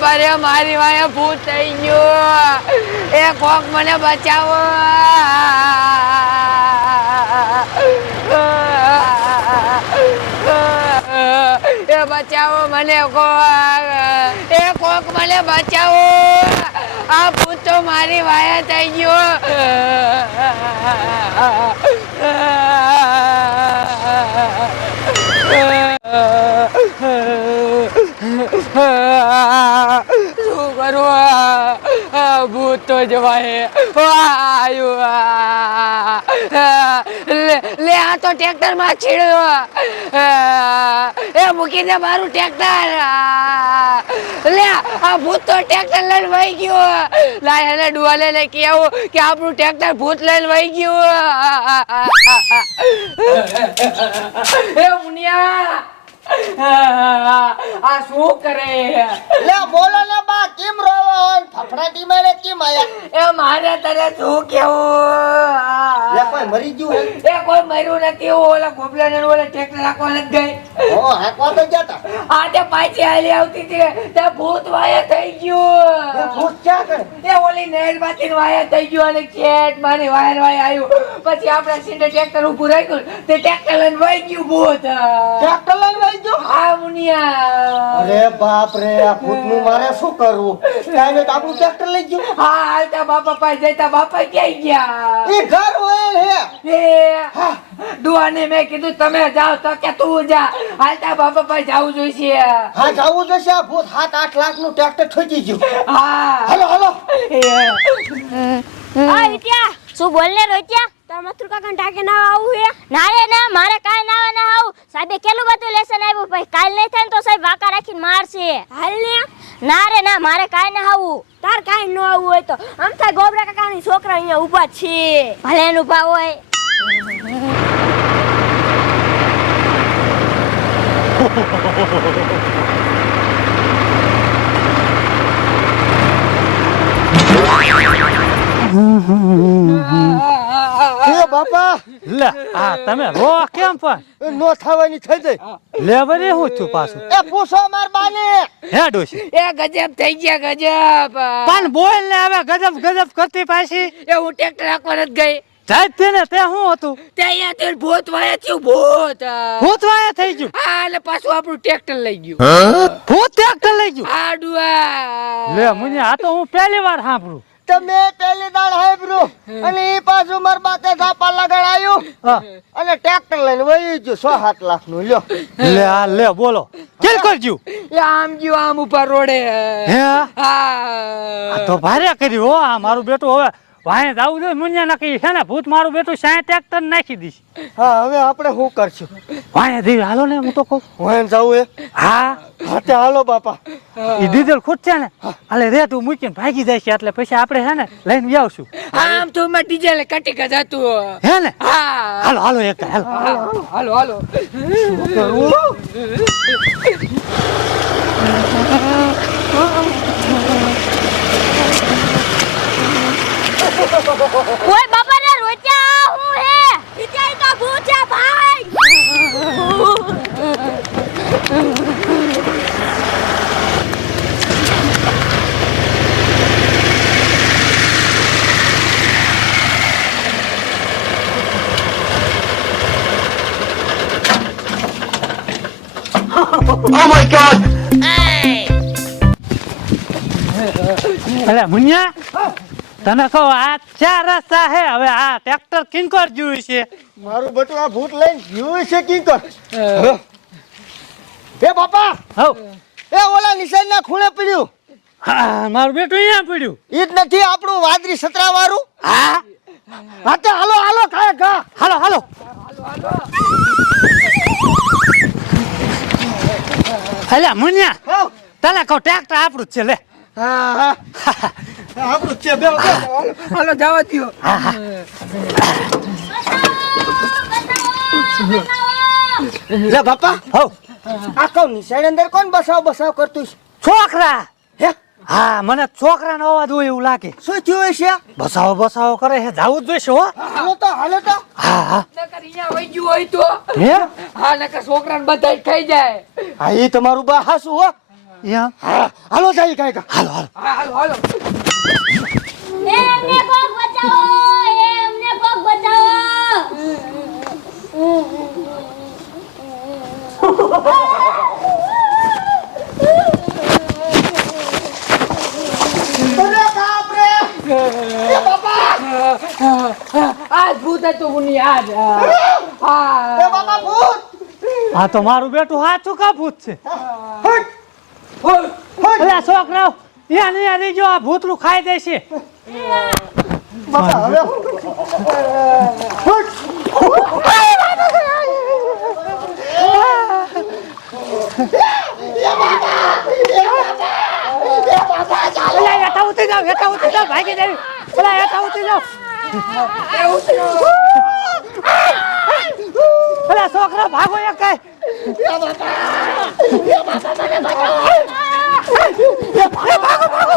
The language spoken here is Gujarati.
બાપા મારી વાયા ભૂત થઈ ગયું. એ કોક મને બચાવો. એ બચાવો મને કોક. એ કોક મને બચાવો. આ ભૂત તો મારી વાયા થઈ ગયો. ભૂત તો જવાય આયુ લે આ તો ટ્રેક્ટરમાં છીડ્યો એ મૂકીને મારું ટ્રેક્ટર. લે, આ ભૂત તો ટ્રેક્ટર લઈને વહી ગયું. લાય, એને ડુવાલે ને કેવું કે આપણું ટ્રેક્ટર ભૂત લઈને વહી ગયું. એ મુનિયા, આ શું કરે? લે ફફડાટી મારે કેમ આયા? એ મારે તને શું કેવું? લે કોઈ મરી ગયું એ કોઈ મર્યું નથી ઓલા ગોબલા ને ઓલા ટેક રાખવા ન ગઈ. ઓ હાકવા તો જતા. આ તે પાછી આલી આવતી હતી તે ભૂત વાયા થઈ એ ગયું ભૂત ક્યાં કરે? એ ઓલી નેલમાંથી વાયા થઈ ગયું અને ચેટ મારી વાયર વાય આવ્યું પછી આપણે સીધે ટ્રેક્ટર ઊભું રાખ્યું તે ટ્રેક્ટર લઈને વહી ગયું ભૂત. ટ્રેક્ટર લઈને વહી ગયું? હા મુનિયા. અરે બાપ રે આ ભૂતનું મારે શું કરવું? કાંઈ તો આપણું ટ્રેક્ટર લઈ ગયો? હા હાલતા બાપા પાસે જતા બાપા ક્યાં ગયા? એ ઘર હોય હે. એ દુઆને મેં કીધું તમે જાઓ તો કે તું જા. હાલતા બાપા પાસે જવું જોઈશે. હા જાવું જોઈશે. આ ભૂત સાત આઠ લાખનું ટ્રેક્ટર ઠોકી ગયું. હા. Hello hello. હા વિટ્યા શું બોલને રોત્યા તાર મથુર કાકા ટાકે ના આવું હે? ના આવું સાહેબે કેલું બધું લેસન આવ્યું પછી કાલ નહીં થાય ને તો સાહેબ વાકા રાખીને મારશે હાલ ને ના રે ના મારે કાઈ ના આવું તાર કાઈ ન આવું હોય તો આમ થાય ગોબરા કાકાની છોકરા અહીંયા ઊભા છે ભલે એનું ઊભા હોય બાપા. લે આ તમે રો કેમ પણ નો થવાની થઈ જાય. લે વરે હું છું પાછું. એ પૂછો માર બાને. હે ડોશી? એ ગજબ થઈ ગયા ગજબ. પણ બોલ ને હવે ગજબ ગજબ કરતી પાછી. એ હું ટ્રેક્ટર રાખવા જ ગઈ. જાય તે ને તે શું હતું? તે અહીંયા તે ભૂત વાયા થયું ભૂત. ભૂત વાયા થઈ ગયું. હા એટલે પાછું આપણું ટ્રેક્ટર લઈ ગયું. ભૂત ટ્રેક્ટર લઈ ગયું. આડુઆ. ડુઆ લે મને આ તો હું પહેલી વાર સાંભળું. તમે પહેલી દાળ સાંભળ્યું અને એ પાછું મારા બાતે. અને ટ્રેક્ટર લઈને વહી ગયું સો સાત લાખનું લ્યો લે આ લે બોલો. કેમ કરજ્યું? એ આમ ગયું આમ ઉપર રોડે. હે? આ હા તો ભારે કર્યું હો આ મારું બેટું હવે વાંહે જાવું જોઈએ મુનિયા નક્કી છે ને ભૂત મારું બેટું સાય ટ્રેક્ટર નાખી દઈશ. હા હવે આપણે શું કરશું? વાંહે દેવી હાલો ને હું તો કહું. હું જાવું એ? હા. હાથે હાલો બાપા. એ ડીઝલ ખૂટશે ને? હાલે રે તું મૂકીને ભાગી જાય છે એટલે પછી આપણે છે ને લઈને આવશું. આમ તો માં ડીઝલ કટી કે હતું. હે ને? હા. હાલો હાલો એક હાલો. હાલો હાલો હાલો. ઓય બાપા રે રોત્યા હું હે વિટ્યા તો ભૂત છે ભાઈ અલે મુન્યા તને કહો આ ચાર રસ્તા હે હવે આ ટ્રેક્ટર કિંકર જોયું છે. મારું બટું આ ભૂત લઈને ગયું છે કિંકર. એ બાપા! હવ. એ ઓલા નિશાન ના ખૂણે પડ્યું. હા મારું બેટું અહીંયા પડ્યું. ઈ જ નથી આપણું વાદળી સતરા વાળું હા હાથે હાલો હાલો કાય કા હાલો હાલો. અલ્યા મુન્યા તને કહો ટ્રેક્ટર આપણું જ છે લે. આપણું છે બે હાલો જવા દો લે બાપા. હો આ કહું નિશાન અંદર કોણ બસાવ બસાવ કરતું છોકરા. હે? હા મને છોકરાનો અવાજ હોય એવું લાગે. શું થયું છે? બસાવો બસાવો કરે હે જાવું જ જોઈશે હો. હાલો તો હાલો તો. હા હા. નકર અહીંયા વઈ ગયું હોય તો. હે? હા નકર છોકરાને બધા ખાઈ જાય. હા એ તમારું બા હાસું હો. યા હા હાલો જાય કા હાલો હાલો. હાલો હાલો. એમને કોક બચાવો એમને કોક બચાવો અરે બાપ રે એ બાપા આજ ભૂત હતું મુનિ આજ એ હા બાપા ભૂત! આ તો મારું બેટું હાચું કા ભૂત છે? હટ! અલ્યા છોકરાઓ યા ને યા જો આ ભૂતરું ખાઈ દેશે. બાપા હવે હેઠા ઉતરી જાવ હેઠા ઉતરી જાવ ભાગી દેવી પેલા હેઠા ઉતરી જાવ અરે છોકરા ભાગો એ કઈ ભાગો ભાગો.